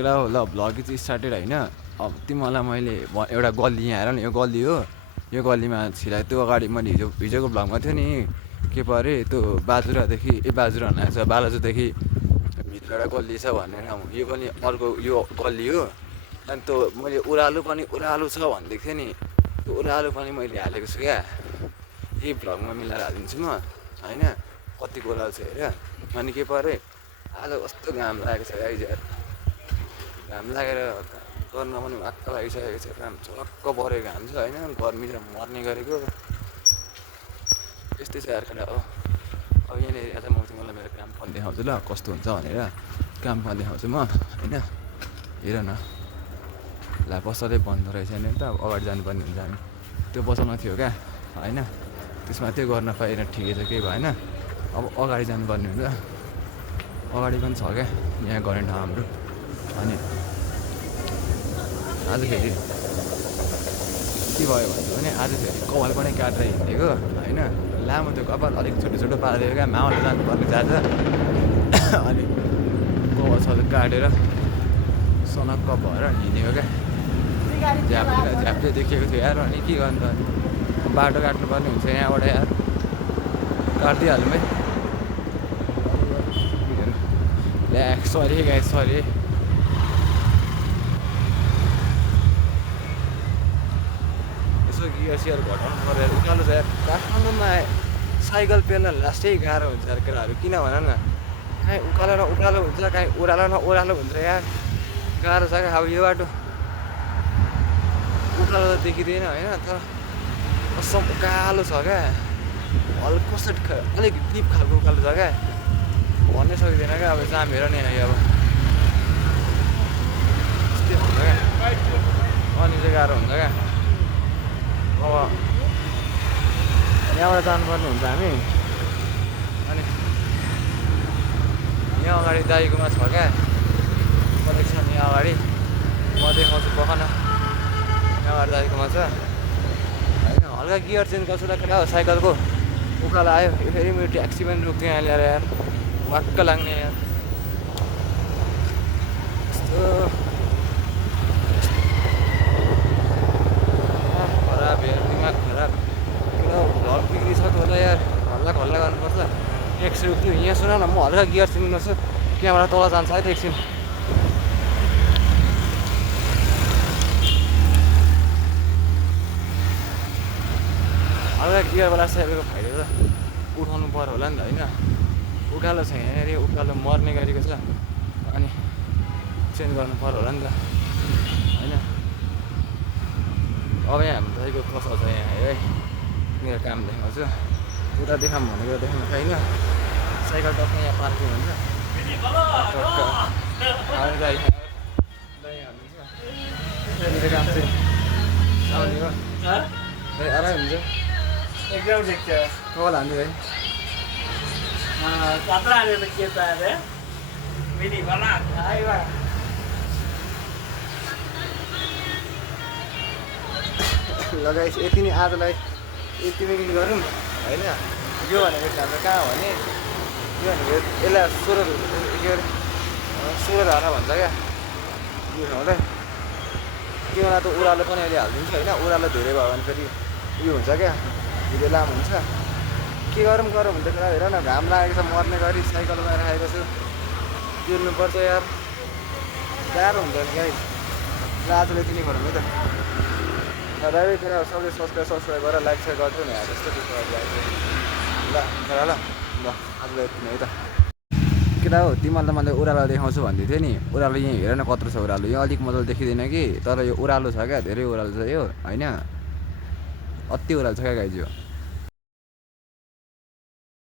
केटा हो ल भ्लग चाहिँ स्टार्टेड होइन। अब तिमीहरूलाई मैले एउटा गल्ली यहाँ हेर न, यो गल्ली हो। यो गल्लीमा छिराइ त्यो अगाडि मैले हिजोको भ्लगमा थियो नि के पो अरे त्यो बाजुरादेखि बाजुरा भनेको छ बालाजुदेखि भित्र एउटा गल्ली छ भनेर यो पनि अर्को यो गल्ली हो। अनि त्यो मैले ओह्रालो पनि ओह्रालो छ भनिदिएको थिएँ नि, त्यो ओह्रालो पनि मैले हालेको छु क्या, यही भ्लगमा मिलाएर हालिदिन्छु म होइन। कतिको ओह्रालो छ हेर। अनि के पो अरे आज कस्तो घाम लागेको छ गाइज यार, घाम लागेर गर्न पनि वाक्क लागिसकेको छ, घाम चक्क परेको घाम छ होइन, गर्मी र मर्ने गरेको यस्तै छ यार केटा हो। अब यहाँनिर आज म तिमीलाई मेरो काम पनि देखाउँछु ल कस्तो हुन्छ भनेर, काम पनि देखाउँछु म होइन। हेर न ला पसलै बन्द रहेछ नि त, अब अगाडि जानुपर्ने हुन्छ हामी, त्यो बसाउन थियो क्या होइन, त्यसमा त्यो गर्न पाएन ठिकै छ केही भएन। अब अगाडि जानुपर्ने हुन्छ, अगाडि पनि छ क्या यहाँ करेन्ट हाम्रो। अनि आज फेरि के भयो भन्छु भने आज फेरि कपाल पनि काटेर हिँडेको होइन, लामो त्यो कपाल अलिक छोटो छोटो पारिदिएको क्या, माउले जानुपर्ने जान्छ। अनि कपाल सबै काटेर सनक्क भएर हिँडेको क्या, झ्याप्ले देखिएको थियो यार। अनि के गर्नु त, बाटो काट्नुपर्ने हुन्छ यहाँबाट यार, काटिदिइहालौँ है। ल्या सरी गाइस सरी। यसो गियर सियर घटाउनु पऱ्यो यार, उकालो छ यार काठमाडौँमा साइकल पेल्न लास्टै गाह्रो हुन्छ यार केटाहरू, किन भन न, काहीँ उकालो न उकालो हुन्छ, काहीँ ओह्रालो न ओह्रालो हुन्छ यार, गाह्रो छ क्या। अब यो बाटो उकालो त देखिँदैन होइन, तर कसम उकालो छ क्या, हल्को सेट अलिक डिप खालको उकालो छ क्या, भन्नै सकिँदैन क्या। अब जाम हेर नि अब यस्तै हुन्छ क्या, अनि चाहिँ गाह्रो हुन्छ क्या। अब यहाँबाट जानुपर्ने हुन्छ हामी। अनि यहाँ अगाडि दाइकोमा छ क्या कलेक्सन, यहाँ अगाडि म देखाउँछु बखन, यहाँ अगाडि दाइकोमा छ होइन। हल्का गियर चेन्ज गर्छु ल केटा हो साइकलको, उकालो आयो फेरि मेरो ट्याक्सी पनि रोक्थ्यो यहाँ ल्याएर यार, वाक्क लाग्ने यार यस्तो खराब यार, दिमाग खराब। भ्लग बिग्रिसक्यो होला यार, हल्ला खल्ला गर्नुपर्छ। ट्याक्सी रोक्थ्यो यहाँ, सुन न म हल्का गियर चेन्ज गर्छु, त्यहाँबाट तल जान्छ है एकछिन। हल्का गियरबाट साइकलको फाइदा त उठाउनु पर्यो होला नि त होइन, उकालो छ यहाँनिर, उकालो मर्ने गरेको छ, अनि चेन्ज गर्नु पर्यो होला नि त होइन। अब यहाँ हाम्रो दाइको कसो छ यहाँ है, मेरो काम देखाउँछु, उता देखाऊँ भनेको देखाउनु छैन, साइकल टक्क यहाँ पार्किङ हुन्छ दाइ हाल्नुहुन्छ, काम चाहिँ आउने हो दाइ आराम हुन्छ एकदम ठिक छ। कपाल हान्छु भाइ, कत्रा हाल्यो त के चाहियो मिनी बना आइबा लगाइस यति नै आजलाई यति नै गरौँ होइन। यो भनेको हाम्रो कहाँ भने यो भनेको यसलाई सोह्र के अरे 16 धारा भन्छ क्या यो ठाउँलाई। त्यो बेला त ओह्रालो पनि अहिले हालिदिन्छ होइन, ओह्रालो धेरै भयो भने फेरि उयो हुन्छ क्या, भिडियो लामो हुन्छ। के गरौँ भने त हेर न घाम लागेको छ मर्ने गरी, साइकल लगाएर आएको छु, तिर्नुपर्छ यार, गाह्रो हुन्छ नि गाइस। ल आजले यति नै गरौँ है त, राम्रै कुरा सबले सब्सक्राइब गरेर लाइक सेयर गर्छु नि यार, यस्तो ल ल ल आजलाई यति नै है त केटा हो। तिमीलाई त मैले ओह्रालो देखाउँछु भन्दै थिएँ नि, ओह्रालो यहाँ हेर न कत्रो छ ओह्रालो, यो अलिक मजाले देखिँदैन कि, तर यो ओह्रालो छ क्या, धेरै ओह्रालो छ यो होइन, अति ओह्रालो छ क्या गाइज यो।